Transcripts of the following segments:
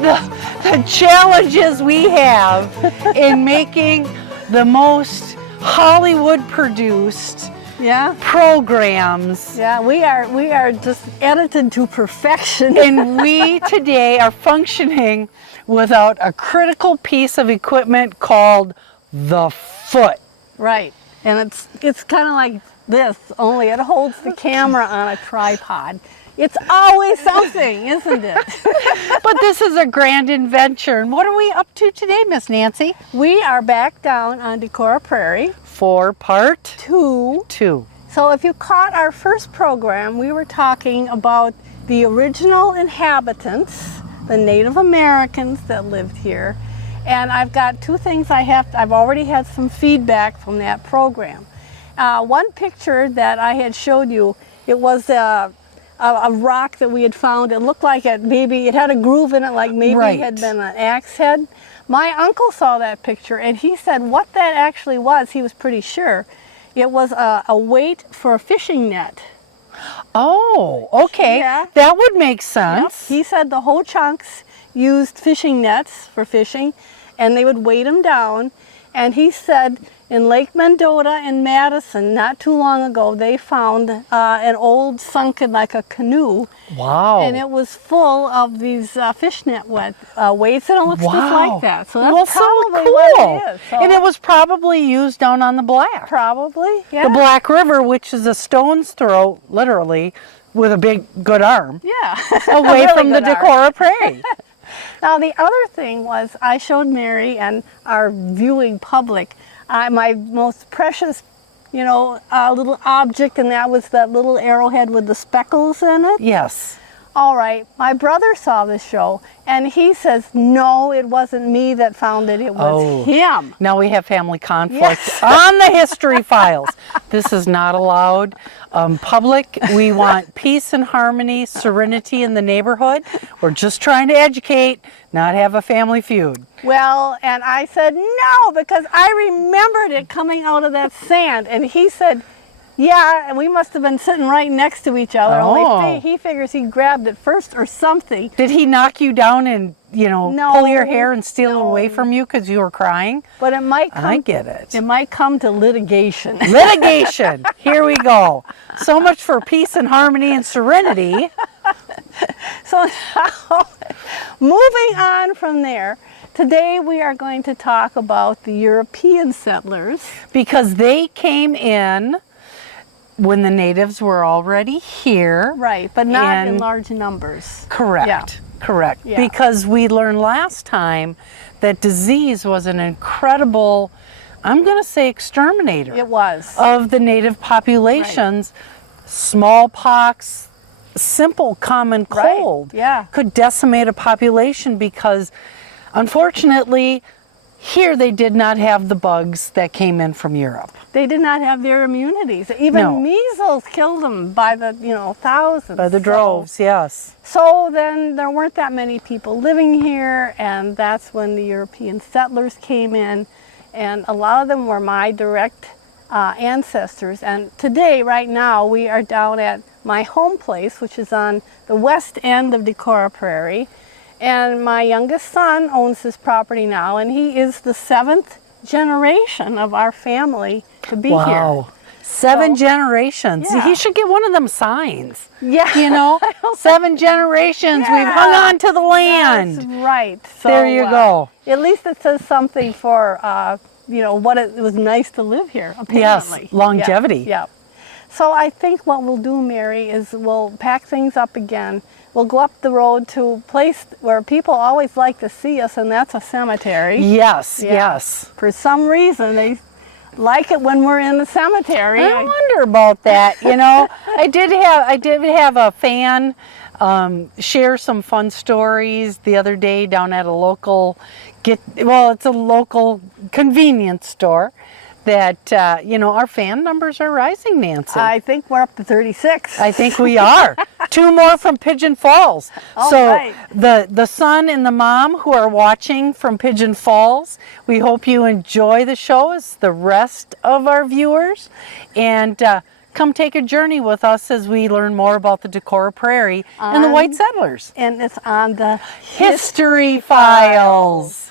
the challenges we have in making the most Hollywood-produced programs. Yeah, we are just edited to perfection. And we today are functioning without a critical piece of equipment called the foot. Right, and it's kind of like this, only it holds the camera on a tripod. It's always something, isn't it? But this is a grand adventure. And what are we up to today, Miss Nancy? We are back down on Decorah Prairie. For part 2. So if you caught our first program, we were talking about the original inhabitants, the Native Americans that lived here. And I've got 2 things I've already had some feedback from that program. One picture that I had showed you, it was a rock that we had found. It looked like it had a groove in it, like maybe it had been an axe head. My uncle saw that picture and he said what that actually was, he was pretty sure, it was a weight for a fishing net. Oh, okay. Yeah. That would make sense. Yep. He said the Ho-Chunks used fishing nets for fishing and they would weight them down. And he said in Lake Mendota in Madison, not too long ago, they found an old sunken, like a canoe. Wow. And it was full of these fishnet weights and it looks just like that. So that's probably cool. what it is. So and it was probably used down on the Black. Probably, yeah. The Black River, which is a stone's throw, literally, with a good arm. Yeah. Away really from the Decorah Prairie. Now the other thing was I showed Mary and our viewing public my most precious, little object, and that was that little arrowhead with the speckles in it. Yes. All right, my brother saw this show and he says, no, it wasn't me that found it, it was him. Now we have family conflict on the history files. This is not allowed. Public, we want peace and harmony, serenity in the neighborhood. We're just trying to educate, not have a family feud. Well, and I said, no, because I remembered it coming out of that sand. And he said, yeah, and we must have been sitting right next to each other. Only he figures he grabbed it first or something. Did he knock you down and, pull your hair and steal it away from you because you were crying? But it might come. I get it. It might come to litigation. Litigation. Here we go. So much for peace and harmony and serenity. So now, moving on from there, today we are going to talk about the European settlers. Because they came in when the natives were already here. Right, but not in large numbers. Correct, yeah. correct. Yeah. Because we learned last time that disease was an incredible, I'm going to say exterminator. It was. Of the native populations. Right. Smallpox, simple common cold could decimate a population because unfortunately here they did not have the bugs that came in from Europe. They did not have their immunities. Even measles killed them by the thousands. By the droves, yes. So then there weren't that many people living here, and that's when the European settlers came in, and a lot of them were my direct ancestors. And today, right now, we are down at my home place, which is on the west end of Decorah Prairie. And my youngest son owns this property now, and he is the 7th generation of our family to be here. Wow. 7 generations. Yeah. He should get one of them signs. Yeah. 7 generations. We've hung on to the land. That's right. So, there you go. At least it says something for, what it was nice to live here, apparently. Yes, longevity. Yeah. So I think what we'll do, Mary, is we'll pack things up again. We'll go up the road to a place where people always like to see us, and that's a cemetery. Yes, yes. For some reason, they like it when we're in the cemetery. I wonder about that. I did have a fan share some fun stories the other day down at a local it's a local convenience store. That, our fan numbers are rising, Nancy. I think we're up to 36. I think we are. 2 more from Pigeon Falls. Right. the son and the mom who are watching from Pigeon Falls, we hope you enjoy the show as the rest of our viewers. And come take a journey with us as we learn more about the Decorah Prairie and the white settlers. And it's on the History Files.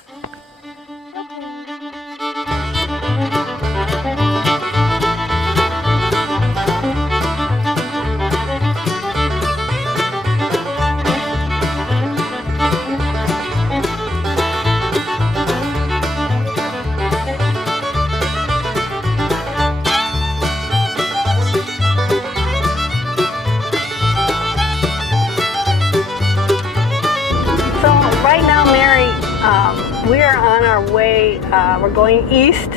Right now, Mary, we are on our way, we're going east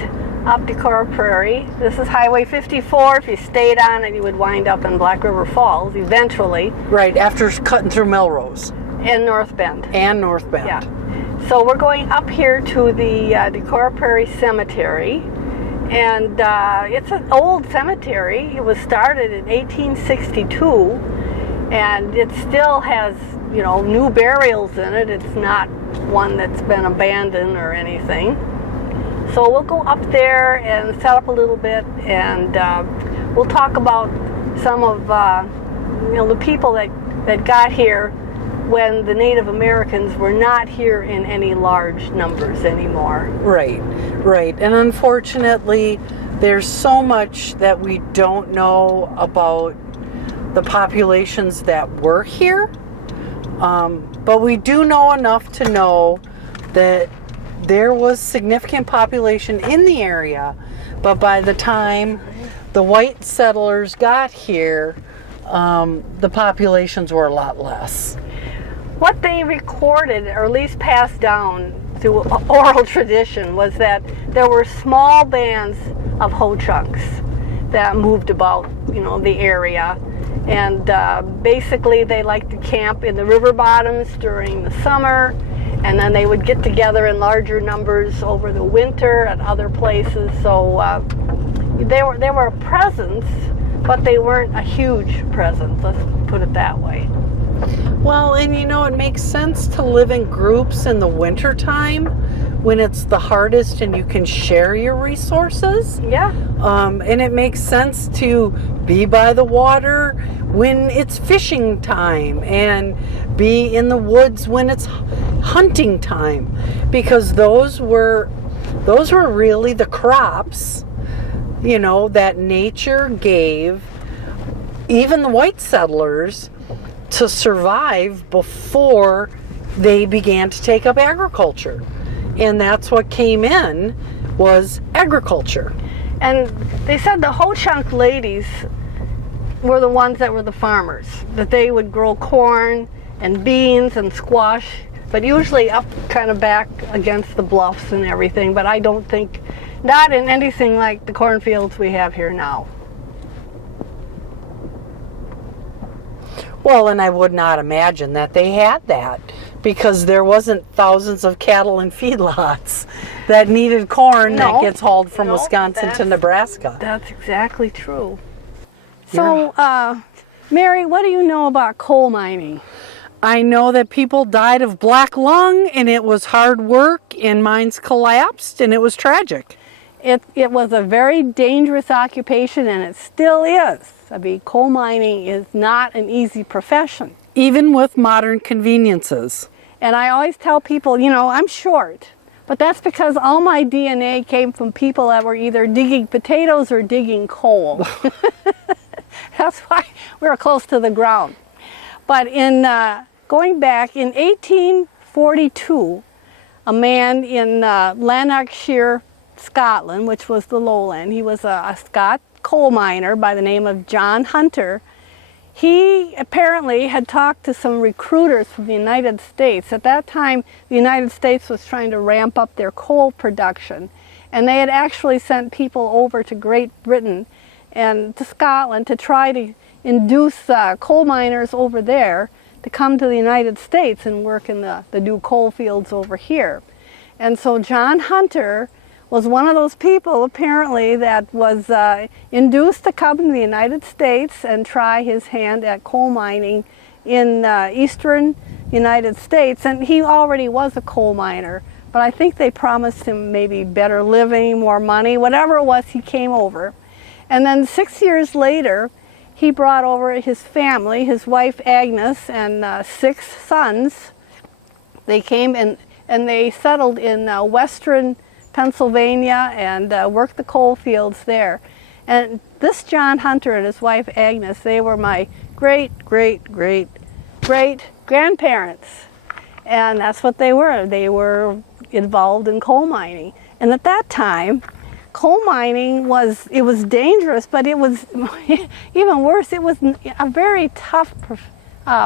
up Decorah Prairie. This is Highway 54. If you stayed on it, you would wind up in Black River Falls eventually. Right, after cutting through Melrose. And North Bend. And North Bend. Yeah. So we're going up here to the Decorah Prairie Cemetery. And it's an old cemetery. It was started in 1862. And it still has, you know, new burials in it. It's not one that's been abandoned or anything. So we'll go up there and set up a little bit, and we'll talk about some of you know, the people that got here when the Native Americans were not here in any large numbers anymore. Right, right. And unfortunately, there's so much that we don't know about the populations that were here. But we do know enough to know that there was significant population in the area, but by the time the white settlers got here, the populations were a lot less. What they recorded, or at least passed down through oral tradition, was that there were small bands of Ho-Chunks that moved about, you know, the area. And basically they liked to camp in the river bottoms during the summer, and then they would get together in larger numbers over the winter at other places. So they were a presence, but they weren't a huge presence, let's put it that way. Well, and you know, it makes sense to live in groups in the winter time when it's the hardest and you can share your resources. Yeah. And it makes sense to be by the water when it's fishing time and be in the woods when it's hunting time, because those were really the crops, you know, that nature gave even the white settlers to survive before they began to take up agriculture. And that's what came in, was agriculture. And they said the Ho-Chunk ladies were the ones that were the farmers, that they would grow corn and beans and squash, but usually up kind of back against the bluffs and everything. But I don't think, not in anything like the cornfields we have here now. Well, and I would not imagine that they had that, because there wasn't thousands of cattle and feedlots that needed corn that gets hauled from Wisconsin to Nebraska. That's exactly true. So, Mary, what do you know about coal mining? I know that people died of black lung, and it was hard work, and mines collapsed, and it was tragic. It was a very dangerous occupation, and it still is. I mean, coal mining is not an easy profession. Even with modern conveniences. And I always tell people, you know, I'm short, but that's because all my DNA came from people that were either digging potatoes or digging coal. That's why we're close to the ground. But in going back in 1842, a man in Lanarkshire, Scotland, which was the lowland, he was a Scot coal miner by the name of John Hunter. He apparently had talked to some recruiters from the United States. At that time, the United States was trying to ramp up their coal production, and they had actually sent people over to Great Britain and to Scotland to try to induce coal miners over there to come to the United States and work in the new coal fields over here. And so John Hunter was one of those people, apparently, that was induced to come to the United States and try his hand at coal mining in eastern United States. And he already was a coal miner, but I think they promised him maybe better living, more money, whatever it was, he came over. And then 6 years later, he brought over his family, his wife Agnes, and 6 sons. They came and they settled in western Pennsylvania and worked the coal fields there. And this John Hunter and his wife Agnes, they were my great-great-great-great-grandparents. And that's what they were. They were involved in coal mining. And at that time, coal mining was dangerous, but it was even worse. It was a very tough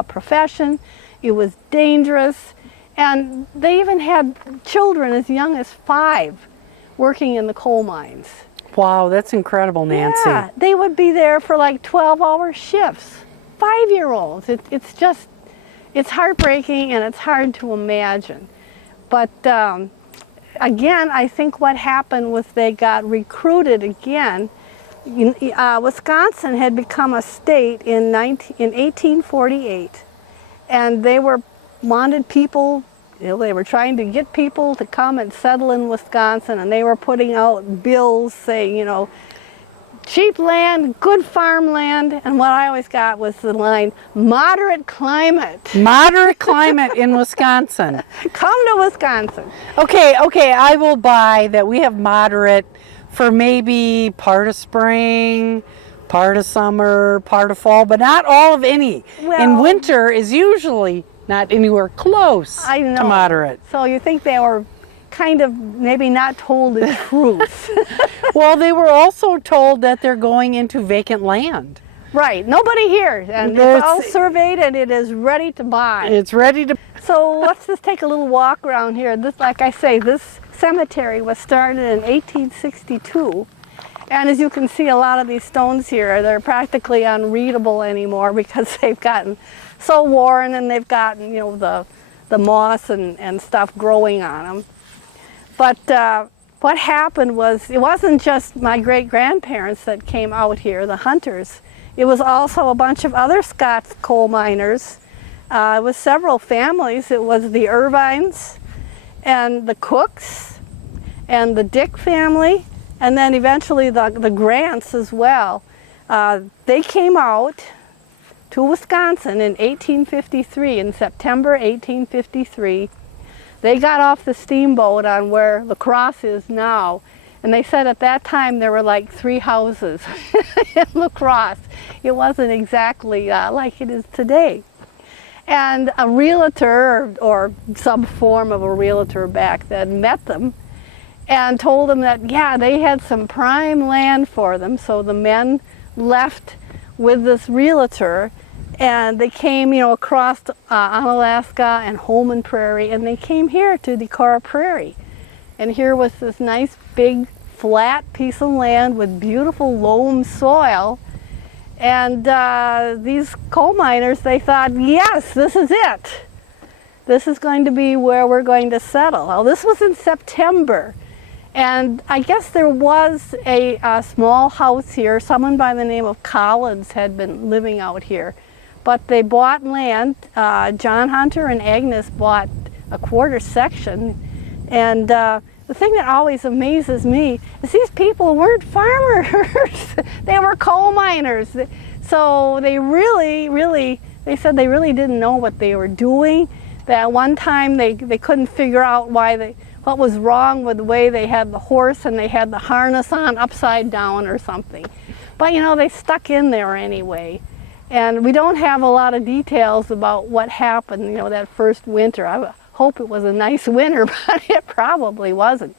profession. It was dangerous. And they even had children as young as 5 working in the coal mines. Wow, that's incredible, Nancy. Yeah, they would be there for like 12-hour shifts. 5-year-olds. It's heartbreaking and it's hard to imagine. But again, I think what happened was they got recruited again. Wisconsin had become a state in 1848, and they wanted people. They were trying to get people to come and settle in Wisconsin, and they were putting out bills saying, cheap land, good farmland, and what I always got was the line, moderate climate. Moderate climate in Wisconsin. Come to Wisconsin. Okay, I will buy that we have moderate for maybe part of spring, part of summer, part of fall, but not all of any. And winter is usually not anywhere close to moderate. So you think they were kind of maybe not told the truth. Well, they were also told that they're going into vacant land. Right, nobody here, and it's all surveyed and it is ready to buy. It's ready to... So let's just take a little walk around here. This, like I say, this cemetery was started in 1862. And as you can see, a lot of these stones here, they're practically unreadable anymore because they've gotten so worn and they've gotten, the moss and stuff growing on them. But what happened was, it wasn't just my great-grandparents that came out here, the Hunters. It was also a bunch of other Scots coal miners. It was several families. It was the Irvines and the Cooks and the Dick family, and then eventually the Grants as well. They came out to Wisconsin in 1853, in September 1853. They got off the steamboat on where La Crosse is now, and they said at that time there were like 3 houses in La Crosse. It wasn't exactly like it is today. And a realtor, or some form of a realtor back then, met them and told them that, yeah, they had some prime land for them. So the men left with this realtor, and they came, across Onalaska and Holman Prairie, and they came here to Decorah Prairie. And here was this nice big flat piece of land with beautiful loam soil. And these coal miners, they thought, yes, this is it. This is going to be where we're going to settle. Well, this was in September. And I guess there was a small house here. Someone by the name of Collins had been living out here. But they bought land. John Hunter and Agnes bought a quarter section. And the thing that always amazes me is these people weren't farmers. They were coal miners. So they they said they really didn't know what they were doing. That one time they couldn't figure out what was wrong with the way they had the horse and they had the harness on upside down or something. But they stuck in there anyway. And we don't have a lot of details about what happened, that first winter. I hope it was a nice winter, but it probably wasn't.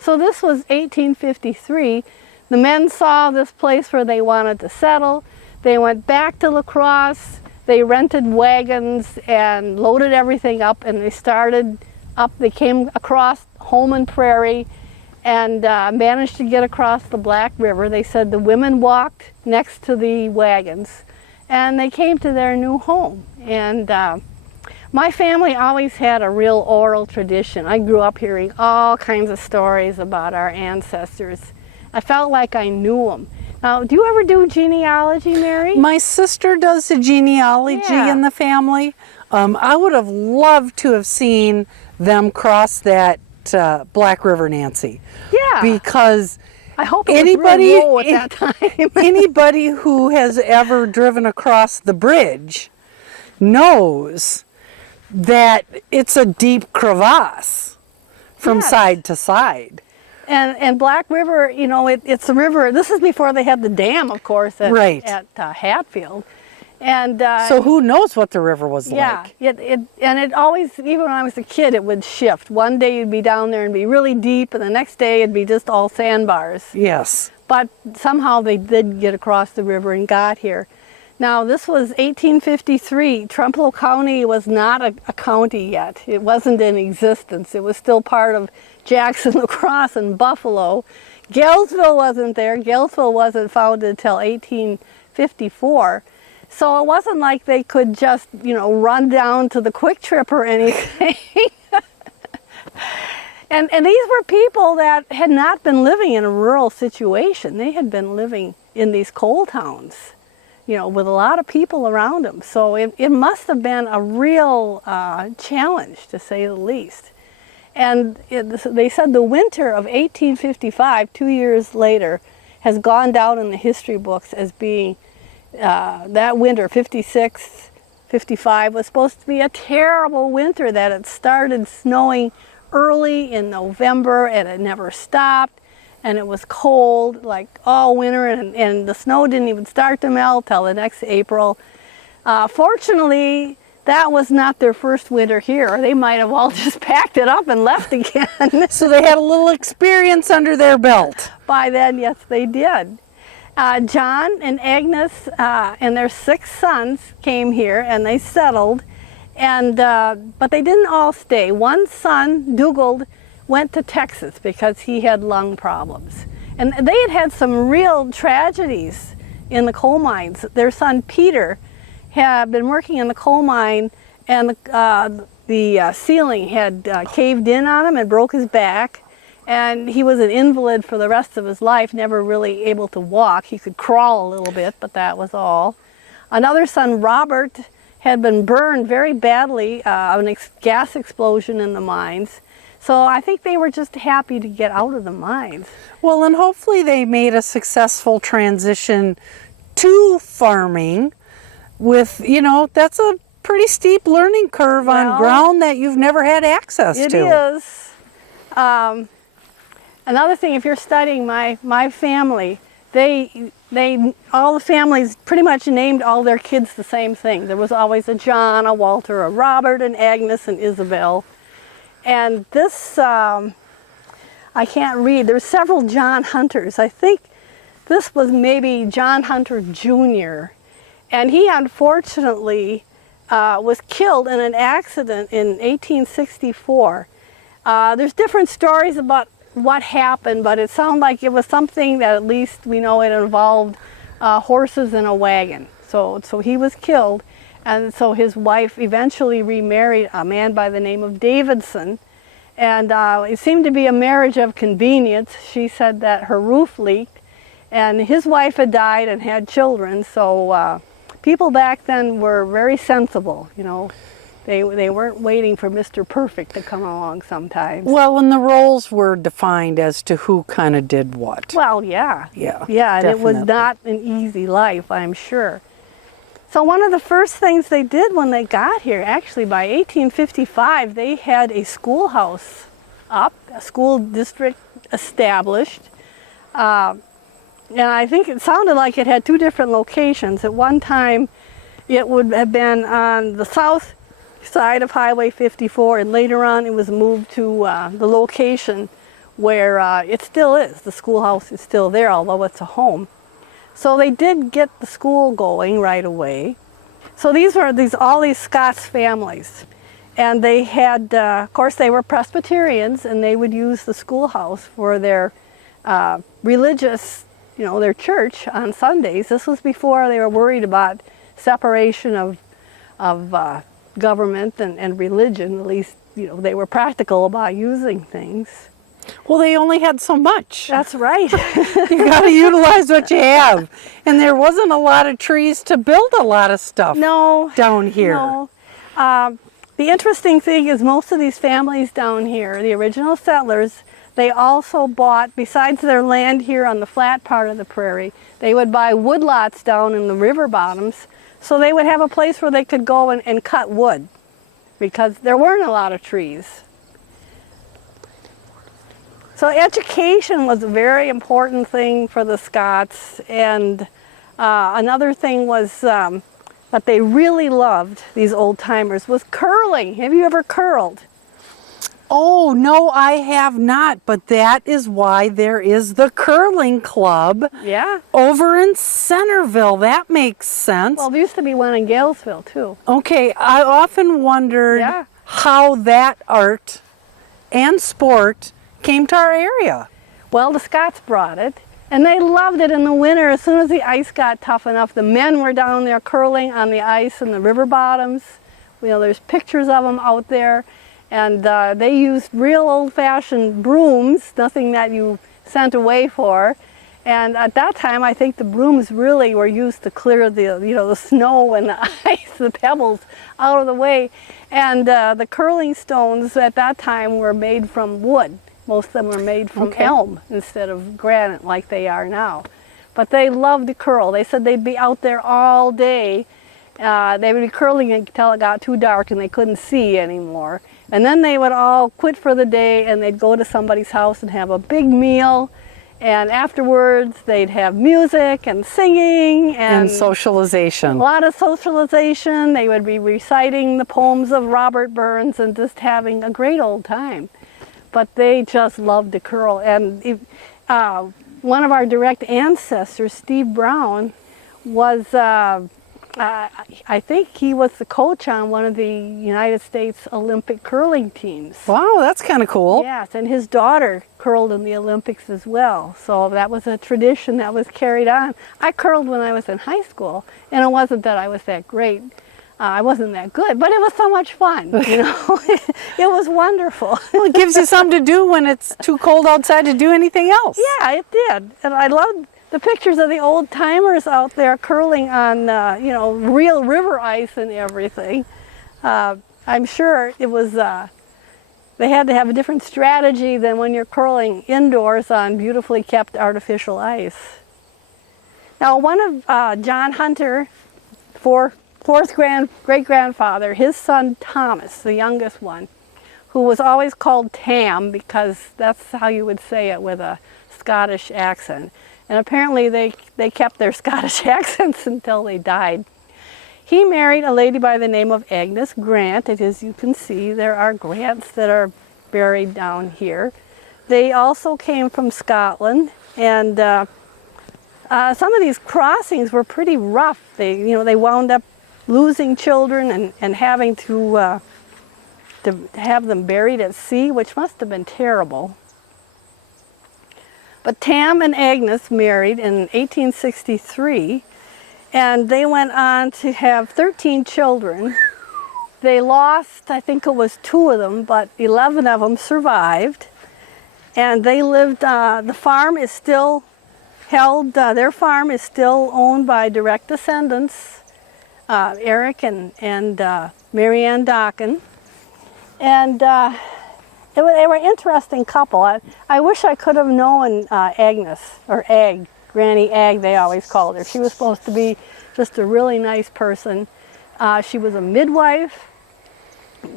So this was 1853. The men saw this place where they wanted to settle. They went back to La Crosse. They rented wagons and loaded everything up, and they started up. They came across Holman Prairie and managed to get across the Black River. They said the women walked next to the wagons, and they came to their new home. And my family always had a real oral tradition. I grew up hearing all kinds of stories about our ancestors. I felt like I knew them. Now, do you ever do genealogy, Mary? My sister does the genealogy in the family. I would have loved to have seen them cross that Black River, Nancy. Yeah. Because I hope it was really low at that time. Anybody who has ever driven across the bridge knows that it's a deep crevasse from Yes. side to side. And Black River, you know, it's a river. This is before they had the dam, of course, at, Right. at Hatfield. And So who knows what the river was yeah, like? it always, even when I was a kid, it would shift. One day you'd be down there and be really deep, and the next day it'd be just all sandbars. Yes. But somehow they did get across the river and got here. Now, this was 1853. Trempealeau County was not a county yet. It wasn't in existence. It was still part of Jackson, La Crosse, and Buffalo. Galesville wasn't there. Galesville wasn't founded until 1854. So it wasn't like they could just, you know, run down to the Quick Trip or anything. And these were people that had not been living in a rural situation. They had been living in these coal towns, you know, with a lot of people around them. So it must have been a real challenge, to say the least. And they said the winter of 1855, 2 years later, has gone down in the history books as being, that winter, 56, 55, was supposed to be a terrible winter, that it started snowing early in November and it never stopped, and it was cold like all winter, and the snow didn't even start to melt till the next April. Fortunately, that was not their first winter here. They might have all just packed it up and left again. So they had a little experience under their belt. By then, yes, they did. John and Agnes and their 6 sons came here and they settled, and but they didn't all stay. One son, Dugald, went to Texas because he had lung problems. And they had had some real tragedies in the coal mines. Their son, Peter, had been working in the coal mine, and the ceiling had caved in on him and broke his back. And he was an invalid for the rest of his life, never really able to walk. He could crawl a little bit, but that was all. Another son, Robert, had been burned very badly, a gas explosion in the mines. So I think they were just happy to get out of the mines. Well, and hopefully they made a successful transition to farming with, you know, that's a pretty steep learning curve on ground that you've never had access to. It is. Another thing, if you're studying my family, all the families pretty much named all their kids the same thing. There was always a John, a Walter, a Robert, an Agnes, and Isabel. And this, I can't read. There's several John Hunters. I think this was maybe John Hunter Jr. And he unfortunately was killed in an accident in 1864. There's different stories about what happened, but it sounded like it was something that at least we know it involved horses in a wagon. So he was killed, and so his wife eventually remarried a man by the name of Davidson, and it seemed to be a marriage of convenience. She said that her roof leaked, and his wife had died and had children, so people back then were very sensible, you know. They weren't waiting for Mr. Perfect to come along sometimes. Well, and the roles were defined as to who kind of did what. Well, yeah. Yeah, Yeah, and it was definitely. not an easy life, I'm sure. So one of the first things they did when they got here, actually by 1855, they had a schoolhouse up, a school district established. And I think it sounded like it had 2 different locations. At one time, it would have been on the south side of Highway 54, and later on it was moved to the location where it still is. The schoolhouse is still there, although it's a home. So they did get the school going right away. So these were all these Scots families, and they had, of course, they were Presbyterians, and they would use the schoolhouse for their religious, you know, their church on Sundays. This was before they were worried about separation of government and religion. At least, you know, they were practical about using things. Well, they only had so much. That's right. You got to utilize what you have. And there wasn't a lot of trees to build a lot of stuff down here. No. The interesting thing is most of these families down here, the original settlers, they also bought, besides their land here on the flat part of the prairie, they would buy woodlots down in the river bottoms, so they would have a place where they could go and cut wood, because there weren't a lot of trees. So education was a very important thing for the Scots, and another thing was that they really loved, these old timers, was curling. Have you ever curled? Oh, no, I have not, but that is why there is the curling club over in Centerville. That makes sense. Well, there used to be one in Galesville, too. Okay, I often wondered how that art and sport came to our area. Well, the Scots brought it, and they loved it in the winter. As soon as the ice got tough enough, the men were down there curling on the ice in the river bottoms. You know, there's pictures of them out there, and they used real old-fashioned brooms, nothing that you sent away for. And at that time, I think the brooms really were used to clear the snow and the ice, the pebbles, out of the way. And the curling stones at that time were made from wood. Most of them were made from elm instead of granite like they are now. But they loved to curl. They said they'd be out there all day. They would be curling until it got too dark and they couldn't see anymore. And then they would all quit for the day and they'd go to somebody's house and have a big meal. And afterwards they'd have music and singing and socialization. A lot of socialization. They would be reciting the poems of Robert Burns and just having a great old time. But they just loved to curl. And one of our direct ancestors, Steve Brown, was, I think he was the coach on one of the United States Olympic curling teams. Wow, that's kind of cool. Yes, and his daughter curled in the Olympics as well. So that was a tradition that was carried on. I curled when I was in high school, and it wasn't that I was that great. I wasn't that good, but it was so much fun, you know. It was wonderful. Well, it gives you something to do when it's too cold outside to do anything else. Yeah, it did. And I loved the pictures of the old timers out there curling on, real river ice and everything. I'm sure it was, they had to have a different strategy than when you're curling indoors on beautifully kept artificial ice. Now, one of John Hunter, fourth great-grandfather, his son Thomas, the youngest one, who was always called Tam because that's how you would say it with a Scottish accent. And apparently they kept their Scottish accents until they died. He married a lady by the name of Agnes Grant, and as you can see, there are Grants that are buried down here. They also came from Scotland, and some of these crossings were pretty rough. They wound up losing children and having to have them buried at sea, which must have been terrible. But Tam and Agnes married in 1863, and they went on to have 13 children. They lost, I think it was 2 of them, but 11 of them survived. And they lived, the farm is still held, their farm is still owned by direct descendants, Eric and Mary Ann Docken. And they were an interesting couple. I wish I could have known Agnes, or Ag, Granny Ag they always called her. She was supposed to be just a really nice person. She was a midwife.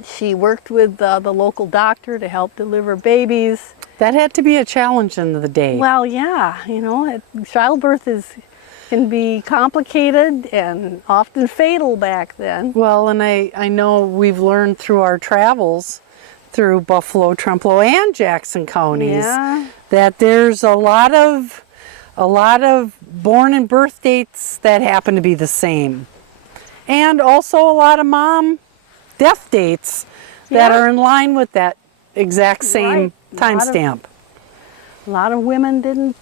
She worked with the local doctor to help deliver babies. That had to be a challenge in the day. Well, yeah, childbirth can be complicated and often fatal back then. Well, and I know we've learned through our travels through Buffalo, Trempealeau, and Jackson counties that there's a lot of born and birth dates that happen to be the same, and also a lot of mom death dates that are in line with that exact same timestamp. A lot of women didn't,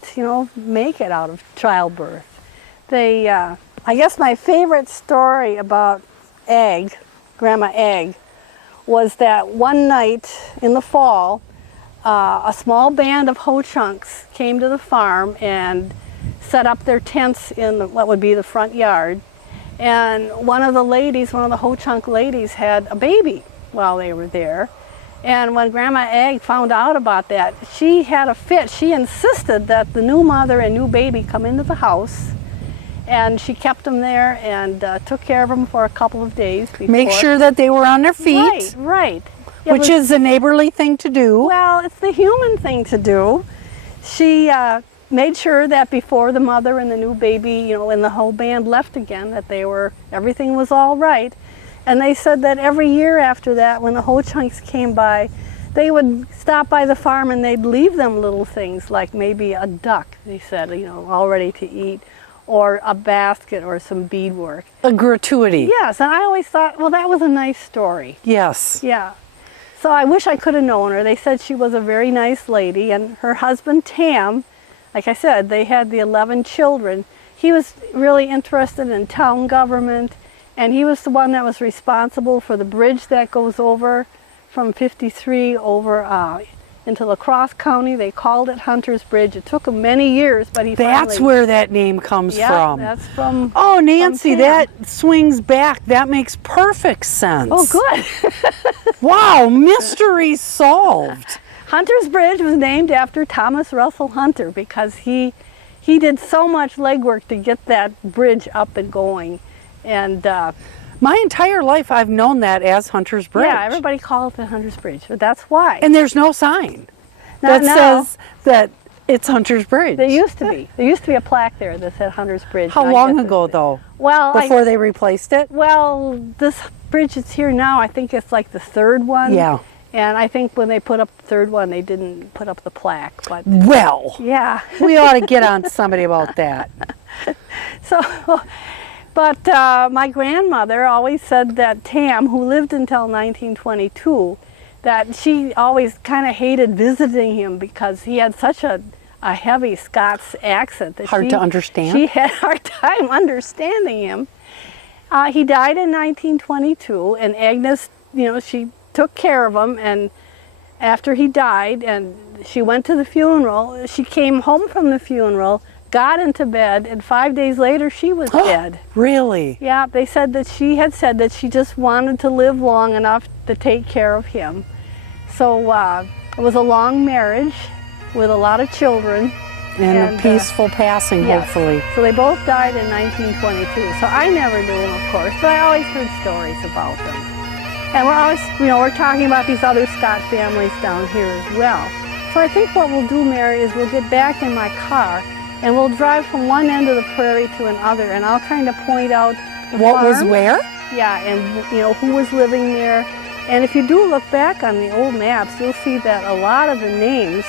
make it out of childbirth. I guess my favorite story about Grandma Egg, was that one night in the fall, a small band of ho-chunks came to the farm and set up their tents in what would be the front yard. And one of the ho-chunk ladies, had a baby while they were there. And when Grandma Egg found out about that, she had a fit. She insisted that the new mother and new baby come into the house, and she kept them there and took care of them for a couple of days before. Make sure that they were on their feet. Right. Which is a neighborly thing to do. Well, it's the human thing to do. She made sure that before the mother and the new baby, and the whole band left again, that everything was all right. And they said that every year after that, when the Ho-Chunks came by, they would stop by the farm and they'd leave them little things, like maybe a duck, they said, all ready to eat, or a basket or some beadwork. A gratuity. Yes, and I always thought, well, that was a nice story. Yes. Yeah. So I wish I could have known her. They said she was a very nice lady, and her husband, Tam, like I said, they had the 11 children. He was really interested in town government, and he was the one that was responsible for the bridge that goes over from 53 over into La Crosse County. They called it Hunter's Bridge. It took him many years, but he That's finally... where that name comes from. Yeah, that's from... Oh, Nancy, from that swings back. That makes perfect sense. Oh, good. Wow, mystery solved. Hunter's Bridge was named after Thomas Russell Hunter because he did so much legwork to get that bridge up and going. And my entire life I've known that as Hunter's Bridge. yeah, everybody calls it Hunter's Bridge, but that's why. And there's no sign Not that now. says that it's Hunter's Bridge. There used to be. There used to be a plaque there that said Hunter's Bridge. How long ago, though? Well, before they replaced it? Well, this bridge that's here now, I think it's like the third one. Yeah. And I think when they put up the third one, they didn't put up the plaque. But well, yeah, we ought to get on to somebody about that. So, but my grandmother always said that Tam, who lived until 1922, that she always kind of hated visiting him because he had such a heavy Scots accent that hard to understand. She had a hard time understanding him. He died in 1922, and Agnes, she took care of him, and after he died, and she went to the funeral, she came home from the funeral, got into bed, and 5 days later she was dead. Really? Yeah, they said that she had said that she just wanted to live long enough to take care of him. So it was a long marriage with a lot of children. And a peaceful passing, yes. hopefully. So they both died in 1922. So I never knew them, of course, but I always heard stories about them. And we're always, we're talking about these other Scott families down here as well. So I think what we'll do, Mary, is we'll get back in my car and we'll drive from one end of the prairie to another, and I'll kind of point out what farm. Was where? Yeah, and who was living there. And if you do look back on the old maps, you'll see that a lot of the names,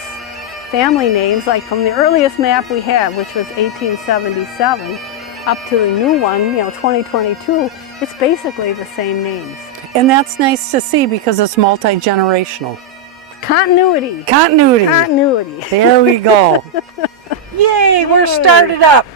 family names, like from the earliest map we have, which was 1877, up to the new one, 2022, it's basically the same names. And that's nice to see because it's multi-generational. Continuity. Continuity. Continuity. There we go. Yay, we're started up.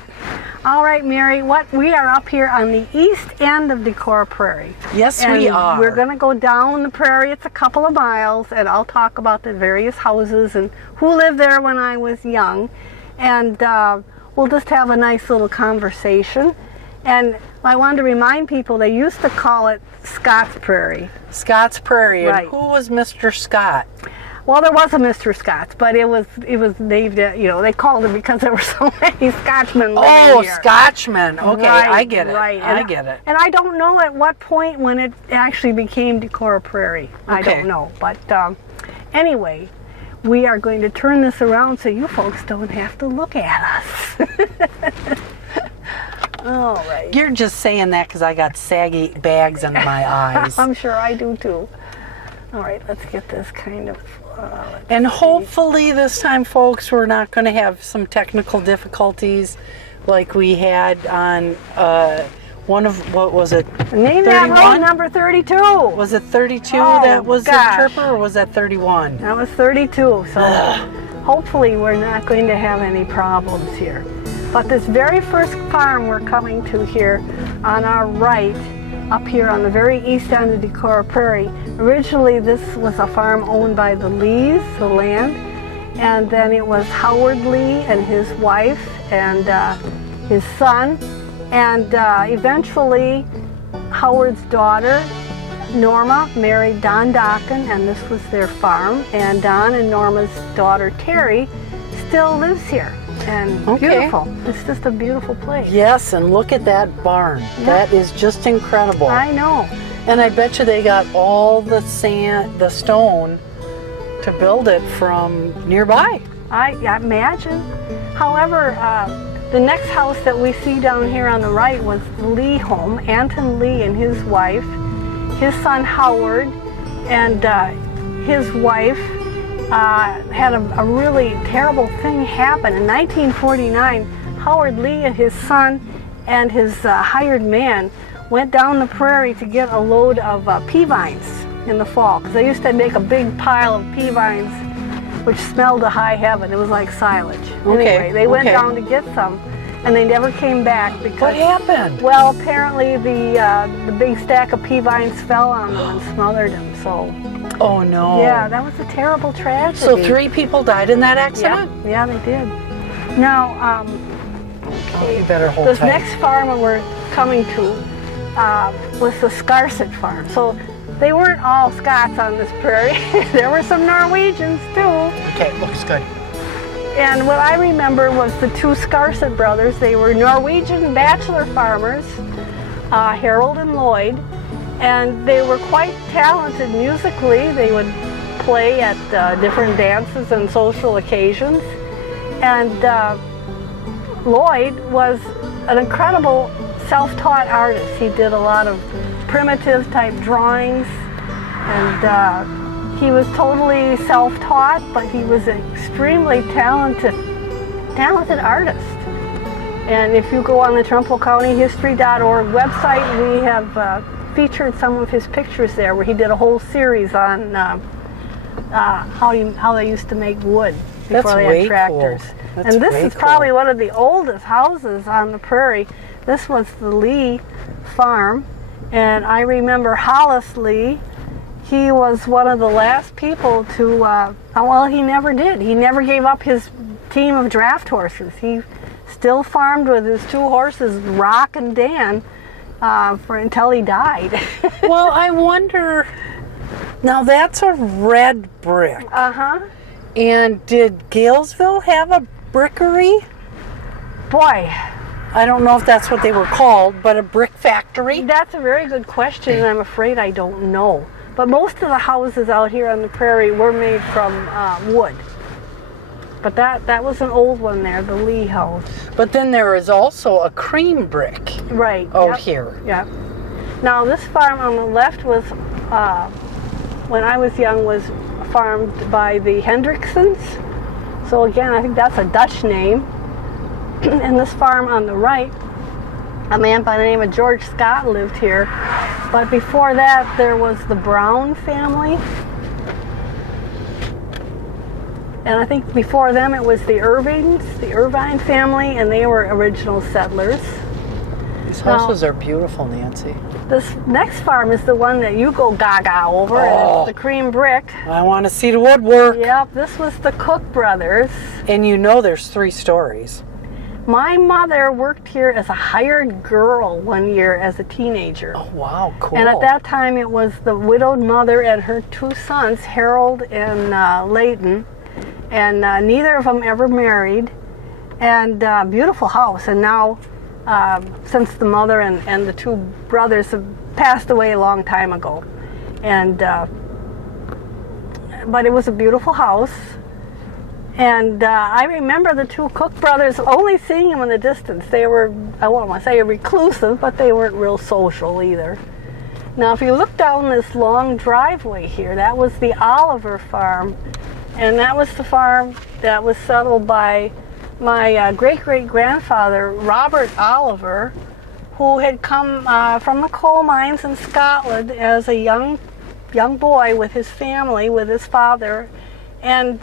All right, Mary, we are up here on the east end of Decorah Prairie. Yes, and we are. We're going to go down the prairie. It's a couple of miles, and I'll talk about the various houses and who lived there when I was young. And we'll just have a nice little conversation. And I wanted to remind people they used to call it Scots Prairie. Scots Prairie. Right. And who was Mr. Scott? Well, there was a Mr. Scots, but it was named, they called it because there were so many Scotchmen living here. Scotchmen. Okay, right, I get it. Right. I get it. And I don't know at what point when it actually became Decorah Prairie. Okay. I don't know. But anyway, we are going to turn this around so you folks don't have to look at us. All right. You're just saying that because I got saggy bags under my eyes. I'm sure I do too. All right, let's get this kind of... and hopefully this time, folks, we're not going to have some technical difficulties like we had on one of, what was it? Name 31? That road number 32. Was it 32 that was the tripper, or was that 31? That was 32, so hopefully we're not going to have any problems here. But this very first farm we're coming to here on our right, up here on the very east end of Decorah Prairie, originally this was a farm owned by the Lees, the land, and then it was Howard Lee and his wife and his son, and eventually Howard's daughter Norma married Don Docken, and this was their farm. And Don and Norma's daughter Terry still lives here. And beautiful. It's just a beautiful place. Yes, and look at that barn. Yeah. That is just incredible. I know. And I bet you they got all the sand, the stone, to build it from nearby. I imagine. However, the next house that we see down here on the right was the Lee home. Anton Lee and his wife, his son Howard, and his wife had a really terrible thing happen. In 1949, Howard Lee and his son and his hired man went down the prairie to get a load of pea vines in the fall, because they used to make a big pile of pea vines which smelled to high heaven. It was like silage. Anyway, they went down to get some, and they never came back because... What happened? Well, apparently the big stack of pea vines fell on them and smothered them, so... Oh no. Yeah, that was a terrible tragedy. So 3 people died in that accident? Yeah, they did. Now, You better hold this tight. next farm we're coming to was the Scarset farm. So they weren't all Scots on this prairie. There were some Norwegians too. Okay, looks good. And what I remember was the 2 Scarset brothers. They were Norwegian bachelor farmers, Harold and Lloyd, and they were quite talented musically. They would play at different dances and social occasions. And Lloyd was an incredible self-taught artist. He did a lot of primitive type drawings, and he was totally self-taught, but he was an extremely talented artist. And if you go on the TrempealeauCountyHistory.org website, we have featured some of his pictures there, where he did a whole series on how they used to make wood before they had tractors. Cool. And this is probably one of the oldest houses on the prairie. This was the Lee farm, and I remember Hollis Lee. He was one of the last people to, well, he never did. He never gave up his team of draft horses. He still farmed with his 2 horses, Rock and Dan, until he died. Well, I wonder, now that's a red brick. Uh-huh. And did Galesville have a brickery? Boy, I don't know if that's what they were called, but a brick factory? that's a very good question, and I'm afraid I don't know. But most of the houses out here on the prairie were made from wood. But that was an old one there, the Lee house. But then there is also a cream brick Right. out here. Yeah. Now this farm on the left was, when I was young, was farmed by the Hendricksons. So again, I think that's a Dutch name. And this farm on the right, a man by the name of George Scott lived here. But before that, there was the Brown family. And I think before them it was the Irvings, the Irvine family, and they were original settlers. These houses are beautiful, Nancy. This next farm is the one that you go gaga over, and it's the cream brick. I want to see the woodwork. Yep, this was the Cook brothers. And you know there's 3 stories. My mother worked here as a hired girl one year as a teenager. Oh, wow, cool. And at that time it was the widowed mother and her 2 sons, Harold and Leighton. And neither of them ever married. And beautiful house. And now, since the mother and the 2 brothers have passed away a long time ago. And but it was a beautiful house. And I remember the 2 Cook brothers only seeing them in the distance. They were, I won't want to say reclusive, but they weren't real social either. Now if you look down this long driveway here, that was the Oliver farm. And that was the farm that was settled by my great-great-grandfather, Robert Oliver, who had come from the coal mines in Scotland as a young boy with his family, with his father. And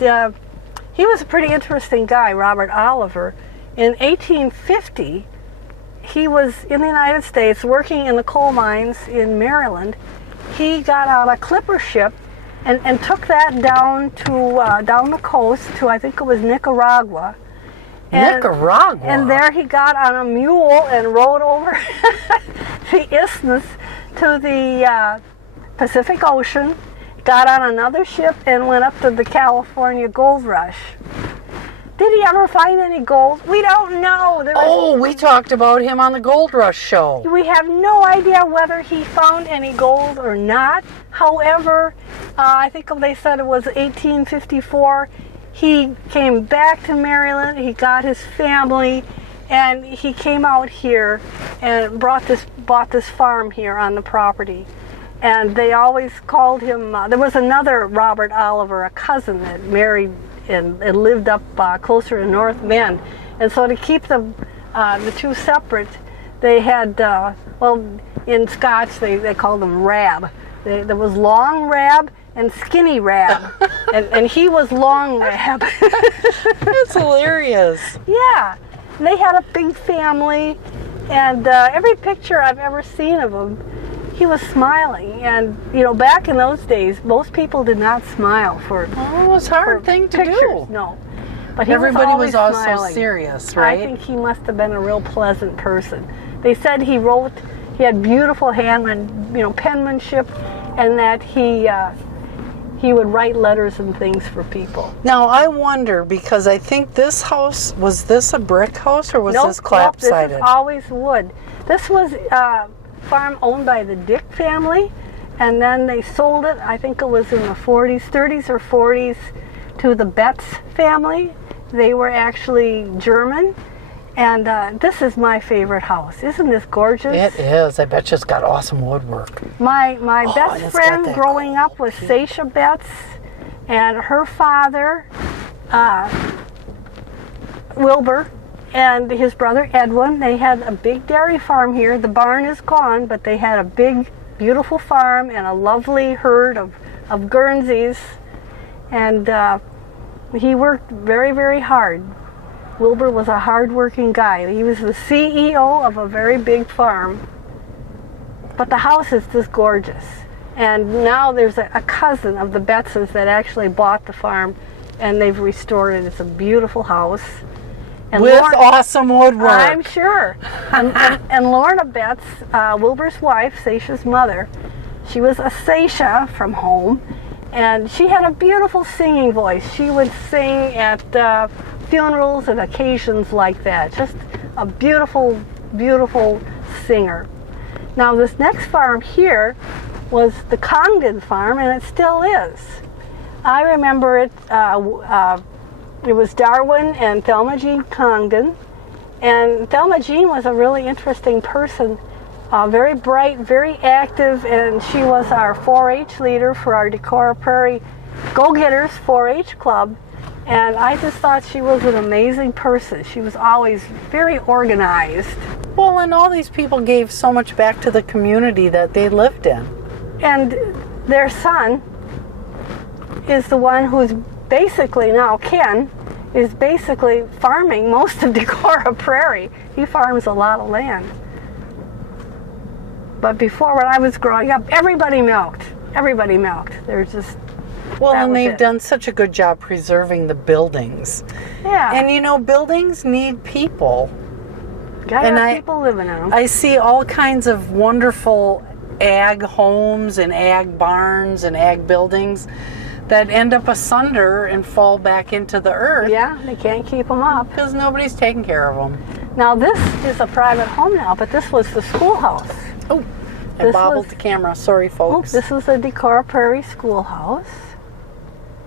he was a pretty interesting guy, Robert Oliver. In 1850, he was in the United States working in the coal mines in Maryland. He got on a clipper ship and took that down to down the coast to, I think it was Nicaragua. Nicaragua? And there he got on a mule and rode over the isthmus to Pacific Ocean, got on another ship, and went up to the California gold rush. Did he ever find any gold? We don't know. We talked about him on the Gold Rush show. We have no idea whether he found any gold or not. However, I think they said it was 1854. He came back to Maryland. He got his family, and he came out here and bought this farm here on the property. And they always called him. There was another Robert Oliver, a cousin that married and lived up closer to North Bend. And so to keep the two separate, they had, in Scots they called them Rab. There was Long Rab and Skinny Rab, and he was Long Rab. That's hilarious. Yeah, and they had a big family, and every picture I've ever seen of him, he was smiling. And back in those days, most people did not smile for. Well, it was a hard thing to pictures. do. No, but everybody was also smiling. serious, right? I think he must have been a real pleasant person. They said he had beautiful penmanship, and that he would write letters and things for people. Now I wonder, because I think this house, was this a brick house or was this clap-sided? This is always wood. This was a farm owned by the Dick family, and then they sold it, I think it was in the 30s or 40s, to the Betts family. They were actually German. And this is my favorite house. Isn't this gorgeous? It is. I bet you it's got awesome woodwork. My best friend growing up was Sasha Betts, and her father, Wilbur, and his brother Edwin. They had a big dairy farm here. The barn is gone, but they had a big, beautiful farm and a lovely herd of Guernseys. And he worked very, very hard. Wilbur was a hard-working guy. He was the CEO of a very big farm. But the house is just gorgeous. And now there's a cousin of the Bettses that actually bought the farm, and they've restored it. It's a beautiful house. And with awesome woodwork. I'm sure. And Lorna Betts, Wilbur's wife, Sasha's mother, she was a Sasha from home, and she had a beautiful singing voice. She would sing at funerals and occasions like that. Just a beautiful, beautiful singer. Now this next farm here was the Congdon farm, and it still is. I remember it. It was Darwin and Thelma Jean Congdon, and Thelma Jean was a really interesting person. Very bright, very active, and she was our 4-H leader for our Decorah Prairie Go-Getters 4-H club. And I just thought she was an amazing person. She was always very organized. Well, and all these people gave so much back to the community that they lived in. And their son is the one who's basically now, Ken, is basically farming most of Decorah Prairie. He farms a lot of land. But before, when I was growing up, everybody milked. Everybody milked. There's just... Well, and they've done such a good job preserving the buildings. Yeah. And buildings need people. Gotta have people living in them. I see all kinds of wonderful ag homes and ag barns and ag buildings that end up asunder and fall back into the earth. Yeah, they can't keep them up. Because nobody's taking care of them. Now this is a private home now, but this was the schoolhouse. Oh, I bobbled the camera. Sorry, folks. This was the Decorah Prairie schoolhouse.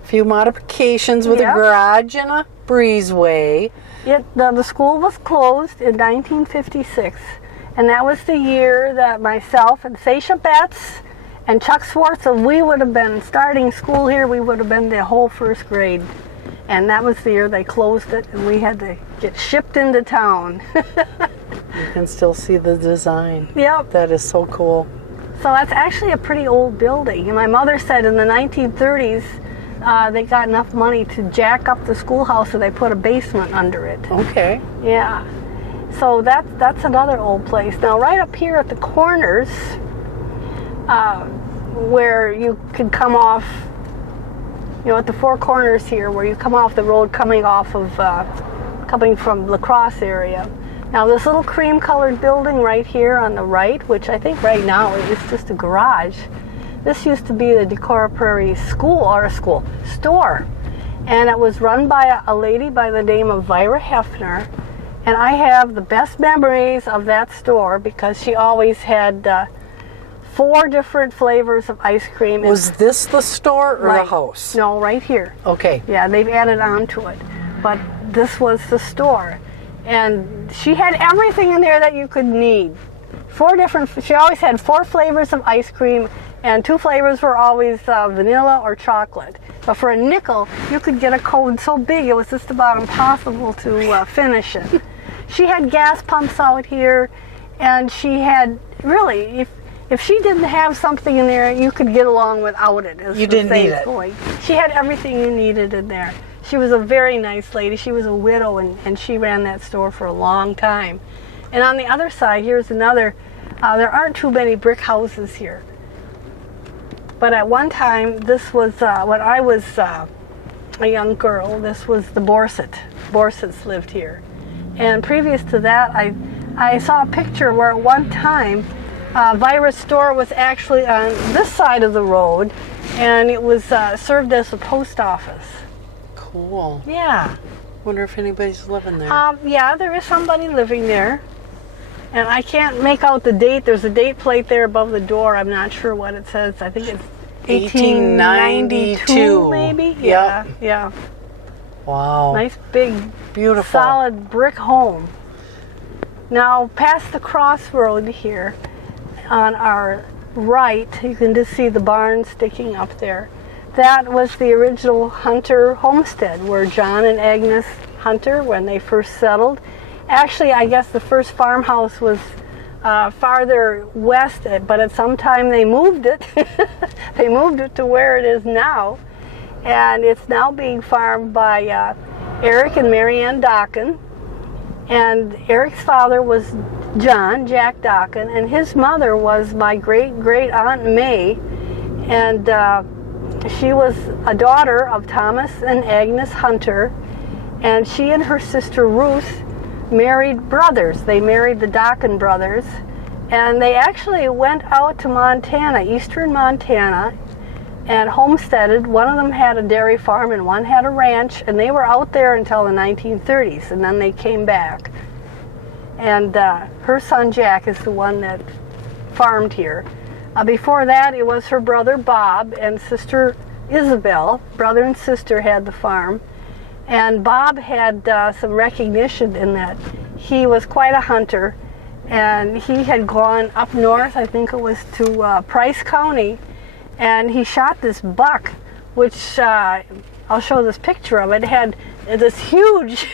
Few modifications with a garage and a breezeway. The school was closed in 1956, and that was the year that myself and Sasha Betts and Chuck Swartz, we would have been starting school here. We would have been the whole first grade, and that was the year they closed it, and we had to get shipped into town. You can still see the design. Yep. That is so cool. So that's actually a pretty old building, and my mother said in the 1930s, they got enough money to jack up the schoolhouse, so they put a basement under it. Okay. Yeah. So that's another old place. Now, right up here at the corners, where you can come off, at the four corners here, where you come off the road coming from La Crosse area. Now, this little cream-colored building right here on the right, which I think right now is just a garage, This used to be the Decorah Prairie store. And it was run by a lady by the name of Vira Hefner. And I have the best memories of that store because she always had 4 different flavors of ice cream. Was this the store or right, the house? No, right here. Okay. Yeah, they've added on to it. But this was the store. And she had everything in there that you could need. She always had 4 flavors of ice cream, and 2 flavors were always vanilla or chocolate. But for a nickel, you could get a cone so big it was just about impossible to finish it. She had gas pumps out here, and she had, really, if she didn't have something in there, you could get along without it. You didn't need it. Point. She had everything you needed in there. She was a very nice lady. She was a widow, and she ran that store for a long time. And on the other side, here's another, there aren't too many brick houses here. But at one time, this was, when I was a young girl, this was the Borsett. Borsetts lived here. And previous to that, I saw a picture where at one time, Vira's store was actually on this side of the road, and it was served as a post office. Cool. Yeah. Wonder if anybody's living there. Yeah, there is somebody living there. And I can't make out the date. There's a date plate there above the door. I'm not sure what it says. I think it's 1892, maybe? Yep. Yeah. Wow. Nice, big, beautiful, solid brick home. Now, past the crossroad here, on our right, you can just see the barn sticking up there. That was the original Hunter homestead, where John and Agnes Hunter, when they first settled. Actually, I guess the first farmhouse was farther west, but at some time they moved it. They moved it to where it is now. And it's now being farmed by Eric and Marianne Docken. And Eric's father was Jack Docken, and his mother was my great-great Aunt May. And she was a daughter of Thomas and Agnes Hunter. And she and her sister Ruth married brothers. They married the Docken brothers, and they actually went out to Montana, eastern Montana, and homesteaded. One of them had a dairy farm and one had a ranch, and they were out there until the 1930s, and then they came back. And her son Jack is the one that farmed here. Before that, it was her brother Bob and sister Isabel. Brother and sister had the farm. And Bob had some recognition in that he was quite a hunter, and he had gone up north, I think it was to Price County, and he shot this buck, which I'll show this picture of it. It had this huge,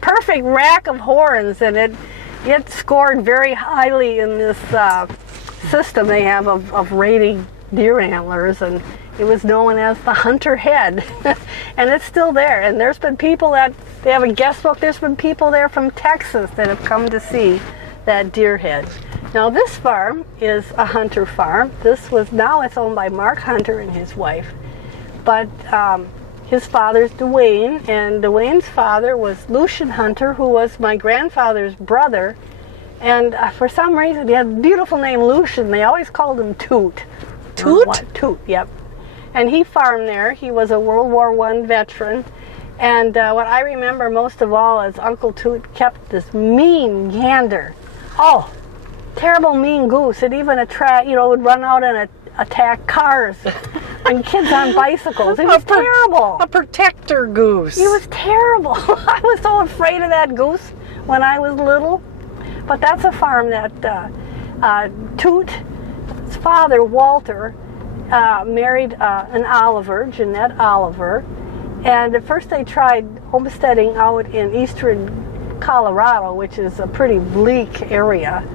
perfect rack of horns, and it scored very highly in this system they have of rating deer antlers, and it was known as the Hunter Head. And it's still there. And there's been people they have a guest book. There's been people there from Texas that have come to see that deer head. Now this farm is a Hunter farm. Now it's owned by Mark Hunter and his wife. But his father's Dwayne, and Dwayne's father was Lucian Hunter, who was my grandfather's brother. And for some reason, he had a beautiful name, Lucian. They always called him Toot. Toot? Toot, yep. And he farmed there. He was a World War I veteran. And what I remember most of all is Uncle Toot kept this mean gander. Oh, terrible mean goose. It even would run out and attack cars and kids on bicycles. It was terrible. A protector goose. He was terrible. I was so afraid of that goose when I was little. But that's a farm that Toot's father, Walter, married an Oliver, Jeanette Oliver, and at first they tried homesteading out in eastern Colorado, which is a pretty bleak area.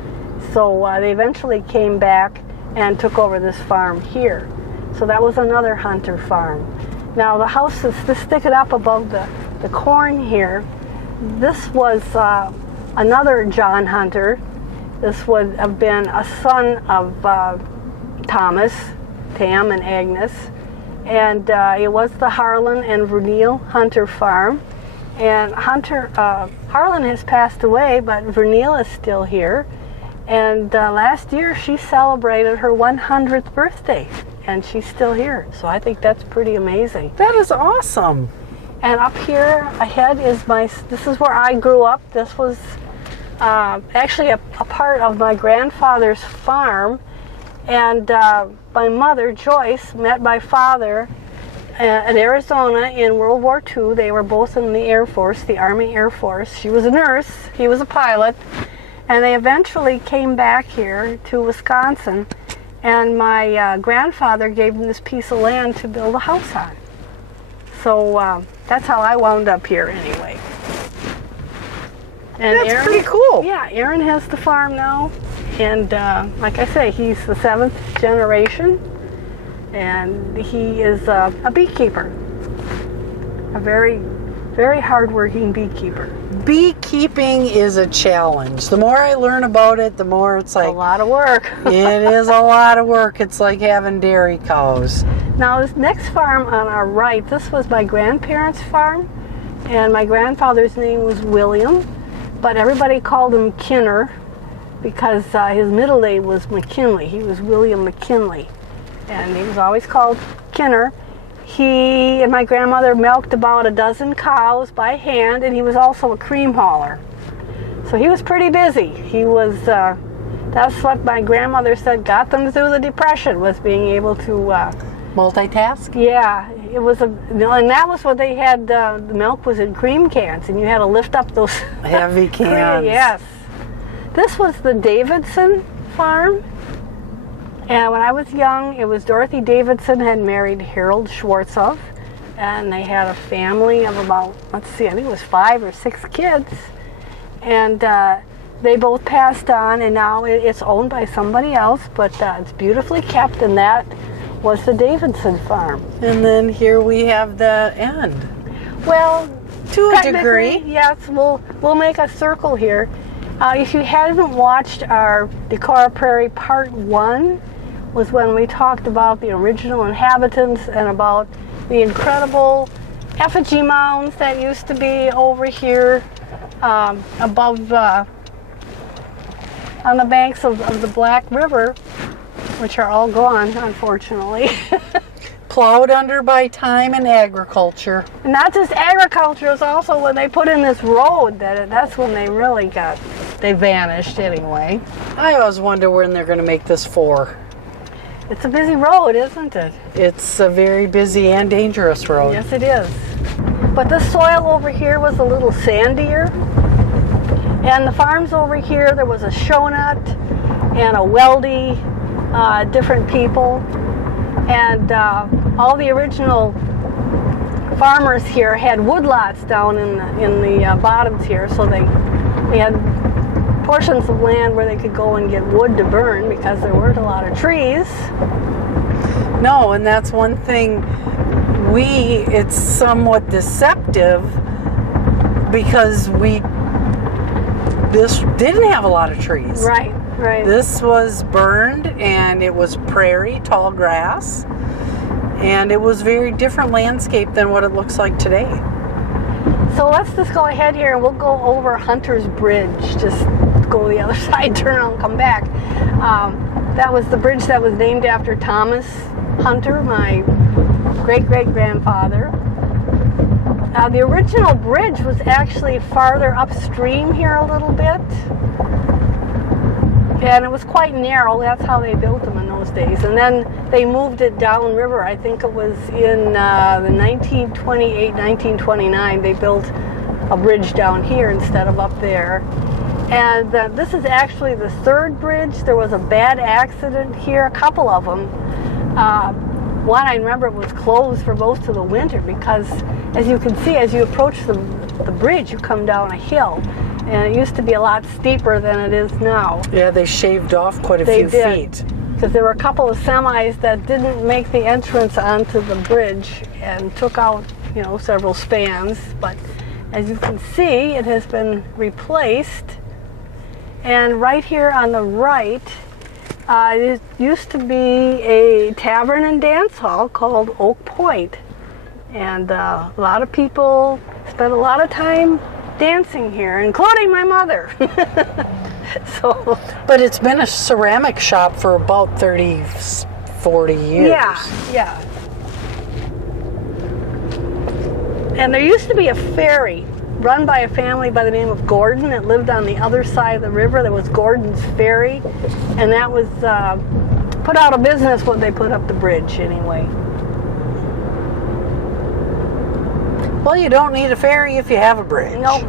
So they eventually came back and took over this farm here. So that was another Hunter farm. Now the house is just sticking up above the corn here. This was another John Hunter. This would have been a son of Thomas, Tam, and Agnes. And it was the Harlan and Vernil Hunter farm. And Harlan has passed away, but Vernil is still here. And last year she celebrated her 100th birthday. and she's still here. So I think that's pretty amazing. That is awesome. And up here ahead is this is where I grew up. This was actually a part of my grandfather's farm. And my mother, Joyce, met my father in Arizona in World War II. They were both in the Air Force, the Army Air Force. She was a nurse, he was a pilot. And they eventually came back here to Wisconsin. And my grandfather gave him this piece of land to build a house on. So that's how I wound up here anyway. And That's Aaron, pretty cool. Yeah, Aaron has the farm now. And like I say, he's the 7th generation. And he is a beekeeper. A very, very hardworking beekeeper. Beekeeping is a challenge. The more I learn about it, the more it's like... a lot of work. It is a lot of work. It's like having dairy cows. Now this next farm on our right, this was my grandparents' farm. And my grandfather's name was William. But everybody called him Kinner because his middle name was McKinley. He was William McKinley. And he was always called Kinner. He and my grandmother milked about a dozen cows by hand, and he was also a cream hauler. So he was pretty busy. He was, that's what my grandmother said got them through the Depression, was being able to... multitask? Yeah, it was and that was what they had, the milk was in cream cans, and you had to lift up those... Heavy cans. Yes. This was the Davidson farm. And when I was young, it was Dorothy Davidson had married Harold Schwartzoff, and they had a family of about, let's see, I think it was 5 or 6 kids. And they both passed on, and now it's owned by somebody else, but it's beautifully kept, and that was the Davidson farm. And then here we have the end. Well, to a degree. Yes, we'll make a circle here. If you haven't watched our Decorah Prairie Part 1, was when we talked about the original inhabitants and about the incredible effigy mounds that used to be over here above on the banks of the Black River, which are all gone, unfortunately. Plowed under by time and agriculture. And not just agriculture, it's also when they put in this road, that's when they really they vanished anyway. I always wonder when they're going to make this 4. It's a busy road, isn't it? It's a very busy and dangerous road. Yes, it is. But the soil over here was a little sandier. And the farms over here, there was a Shonut and a Weldy, different people. And all the original farmers here had woodlots down in the bottoms here, so they had portions of land where they could go and get wood to burn because there weren't a lot of trees. No, and that's one thing it's somewhat deceptive because this didn't have a lot of trees. Right. This was burned, and it was prairie, tall grass, and it was very different landscape than what it looks like today. So let's just go ahead here and we'll go over Hunter's Bridge. Just go the other side, turn around, and come back. That was the bridge that was named after Thomas Hunter, my great-great-grandfather. The original bridge was actually farther upstream here a little bit. And it was quite narrow. That's how they built them in those days. And then they moved it downriver. I think it was in the 1928, 1929, they built a bridge down here instead of up there. And this is actually the 3rd bridge. There was a bad accident here, a couple of them. One, I remember it was closed for most of the winter because, as you can see, as you approach the bridge, you come down a hill. And it used to be a lot steeper than it is now. Yeah, they shaved off quite a few feet. Because there were a couple of semis that didn't make the entrance onto the bridge and took out, several spans. But as you can see, it has been replaced. And right here on the right, it used to be a tavern and dance hall called Oak Point. And a lot of people spent a lot of time dancing here, including my mother. But it's been a ceramic shop for about 35 40 years. Yeah. And there used to be a ferry run by a family by the name of Gordon that lived on the other side of the river. That was Gordon's Ferry, and that was put out of business when they put up the bridge anyway. Well, you don't need a ferry if you have a bridge. Nope.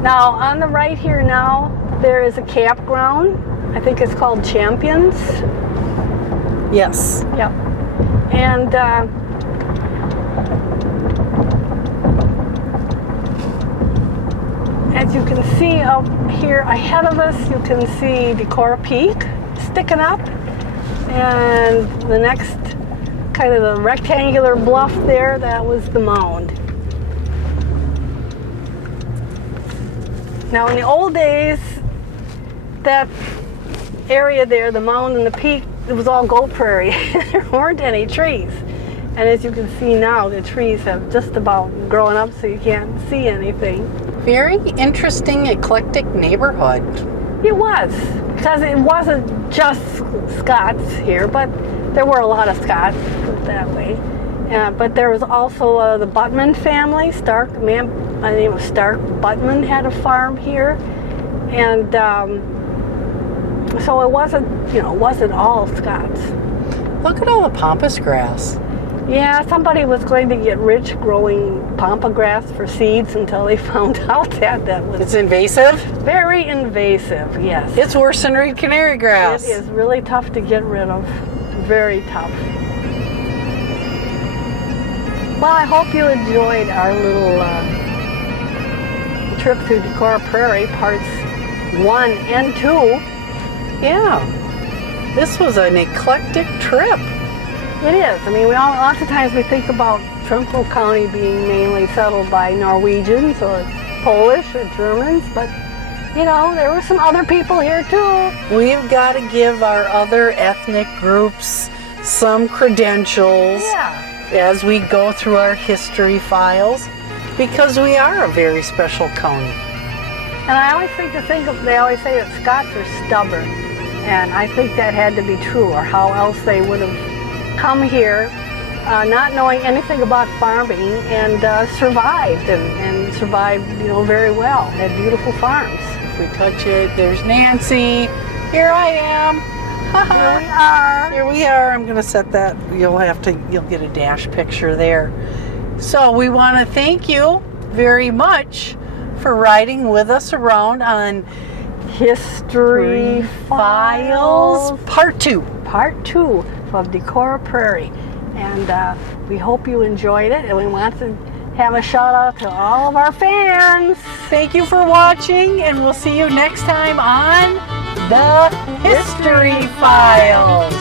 Now, on the right here now, there is a campground. I think it's called Champions. Yes. Yep. And as you can see up here ahead of us, you can see Decorah Peak sticking up. And the next kind of the rectangular bluff there, that was the mound. Now in the old days, that area there, the mound and the peak, it was all goat prairie. There weren't any trees. And as you can see now, the trees have just about grown up so you can't see anything. Very interesting, eclectic neighborhood. It was, because it wasn't just Scots here, but there were a lot of Scots, put it that way. But there was also the Buttman family. Stark, a man by the name of Stark Buttman had a farm here, and so it wasn't all Scots. Look at all the pampas grass. Yeah, somebody was going to get rich growing pampa grass for seeds until they found out that was... It's invasive? Very invasive, yes. It's worse than red canary grass. It is really tough to get rid of. Very tough. Well, I hope you enjoyed our little trip through Decorah Prairie, parts 1 and 2. Yeah. This was an eclectic trip. It is. I mean, lots of times we think about Trempealeau County being mainly settled by Norwegians or Polish or Germans, but you know, there were some other people here too. We've got to give our other ethnic groups some credentials as we go through our history files, because we are a very special county. And I always they always say that Scots are stubborn, and I think that had to be true, or how else they would have come here not knowing anything about farming and survived and survived, you know, very well. Had beautiful farms. If we touch it, there's Nancy. Here I am. Here we are. Here we are. I'm going to set that. You'll get a dash picture there. So we want to thank you very much for riding with us around on History Files Part 2. Part 2 of Decorah Prairie. And we hope you enjoyed it, and we want to have a shout out to all of our fans. Thank you for watching, and we'll see you next time on the History Files.